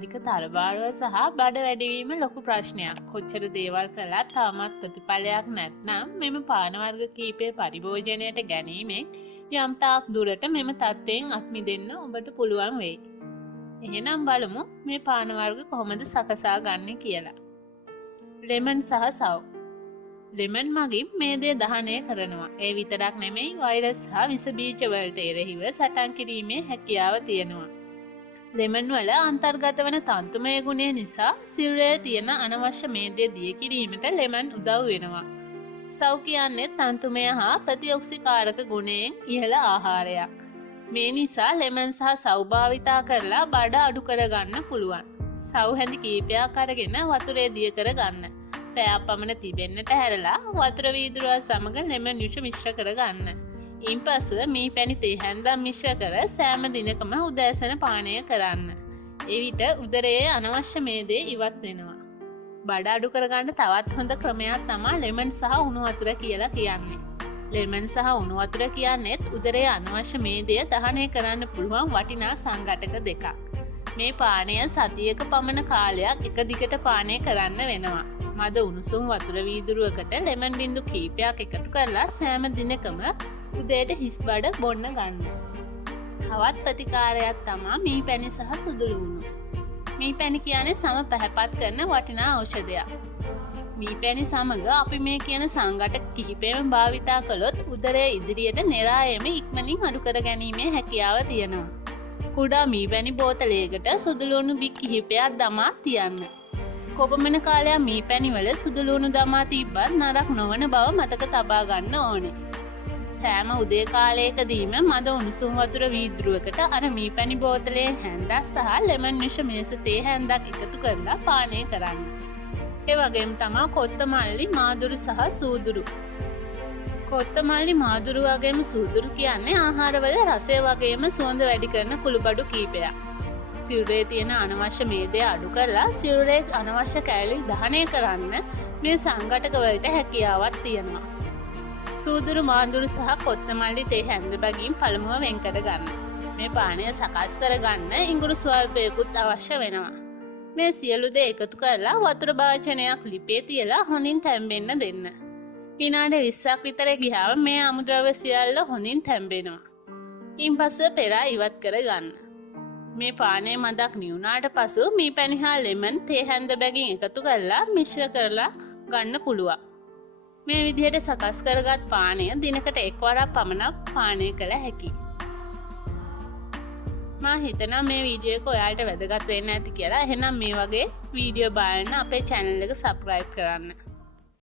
අධික තරබාරුව සහ බඩ වැඩිවීම ලොකු ප්‍රශ්නයක්. කොච්චර දේවල් කළත් තාමත් ප්‍රතිඵලයක් නැත්නම් මෙම පාන වර්ග කීපය පරිභෝජනයට ගැනීමෙන් යම් තාක් දුරට මෙම තත්ත්වයෙන් අත් මිදෙන්න ඔබට පුළුවන් වෙයි. එහෙනම් බලමු මේ පාන වර්ග කොහොමද සකසා ගන්න කියලා. ලෙමන් සහ සව්. ලෙමන් මගින් මේ දේ දහනය කරනවා. ඒ විතරක් නෙමෙයි වෛරස් සහ විස බීජ වලට එරෙහිව සටන් කිරීමේ හැකියාව තියෙනවා. ලෙමන් වල අන්තර්ගත වන තන්තුමය ගුණය නිසා සිරුරේ තියෙන අනවශ්‍ය මේදය දිය කිරීමට ලෙමන් උදව් වෙනවා. සව් කියන්නේ තන්තුමය හා ප්‍රතිඔක්සිකාරක ගුණයෙන් ඉහළ ආහාරයක්. මේ නිසා ලෙමන් සහ සව් භාවිතා කරලා බඩ අඩු කරගන්න පුළුවන්. සව් හැඳි කීපයක් අරගෙන වතුරේ දිය කරගන්න. පැයක් පමණ තිබෙන්නට හැරලා වතුර වීදුරුව සමග ලෙමන් යුෂ මිශ්‍ර කරගන්න. ඉන්පසුව මී පැණි තේ හැන්දම් මිශ්‍ර කර සෑම දිනකම උදෑසන පානය කරන්න. එවිට උදරයේ අනවශ්‍ය මේදේ ඉවත් වෙනවා. බඩ අඩු කරගන්න තවත් හොඳ ක්‍රමයක් තමයි ලෙමන් සහ උණු වතුර කියලා කියන්නේ. ලෙමන් සහ උණු වතුර කියන්නේත් උදරයේ අනවශ්‍ය මේදය දහනය කරන්න පුළුවන් වටිනා සංඝටක දෙකක්. මේ පානය සතියක පමණ කාලයක් එක දිගට පානය කරන්න වෙනවා. මද උණුසුම් වතුර වීදුරුවකට ලෙමන් බින්දු කීපයක් එකතු කරලා සෑම දිනකම උදේට හිස් බඩ බොන්න ගන්න. තවත් ප්‍රතිකාරයක් තමා මී පැණි සහ සුදු ලුණු. මී පැණි කියන්නේ සම පැහැපත් කරන වටිනා ඖෂධයක්. මී පැණි සමග අපි මේ කියන සංඝටක කිහිපයම භාවිතා කළොත් උදරය ඉදිරියට නෙරායම ඉක්මනින් අඩු කර ගැනීමේ හැකියාව තියෙනවා. කුඩා මී පැණි බෝතලයකට සුදු ලුණු බික් කිහිපයක් දමා තියන්න. කොපමණ කාලයක් මී පැණි වල සුදු ලුණු දමා තිබ්බත් නරක නොවන බව මතක තබා ගන්න ඕනේ. සෑම උදේ කාලයකදීම මද උණුසුම් වතුර වීදුරුවකට අර මී පැණි බෝතලයේ හැන්දක් සහ ලෙමන් මිශ්‍ර මේස තේ හැන්දක් එකතු කරලා පානය කරන්න. ඒ වගේම තමයි කොත්තමල්ලි මාදුරු සහ සූදුරු. කොත්තමල්ලි මාදුරු වගේම සූදුරු කියන්නේ ආහාරවල රසය වගේම සුවඳ වැඩි කරන කුළුබඩු කීපයක්. සිරුරේ තියෙන අනවශ්‍ය මේදය අඩු කරලා සිරුරේ අනවශ්‍ය කැලරි දහනය කරන්න මේ සංඝටක වලට හැකියාවක් තියෙනවා. සූදුරු මාදුරු සහ කොත්තමල්ලි තේ හැන්ද බැගින් පළමුව වෙන් කර ගන්න. මේ පානය සකස් කරගන්න ඉඟුරු ස්වල්පයකුත් අවශ්‍ය වෙනවා. මේ සියලු දේ එකතු කරලා වතුර භාජනයක් ලිපේ තියලා හොඳින් තැම්බෙන්න දෙන්න. විනාඩි 20ක් විතර ගියාම මේ අමුද්‍රව්‍ය සියල්ල හොඳින් තැම්බෙනවා. ඉන්පසු පෙරා ඉවත් කර ගන්න. මේ පානය මදක් නිවුණාට පසු මී පැණි හා ලෙමන් තේ හැන්ද බැගින් එකතු කරලා මිශ්‍ර කරලා ගන්න පුළුවන්. මේ විදිහට සකස් කරගත් පානය දිනකට එක්වරක් පමණක් පානය කළ හැකියි. මා හිතනවා මේ වීඩියෝ එක ඔයාලට වැදගත් වෙන්න ඇති කියලා. එහෙනම් මේ වගේ වීඩියෝ බලන්න අපේ channel එක subscribe කරන්න.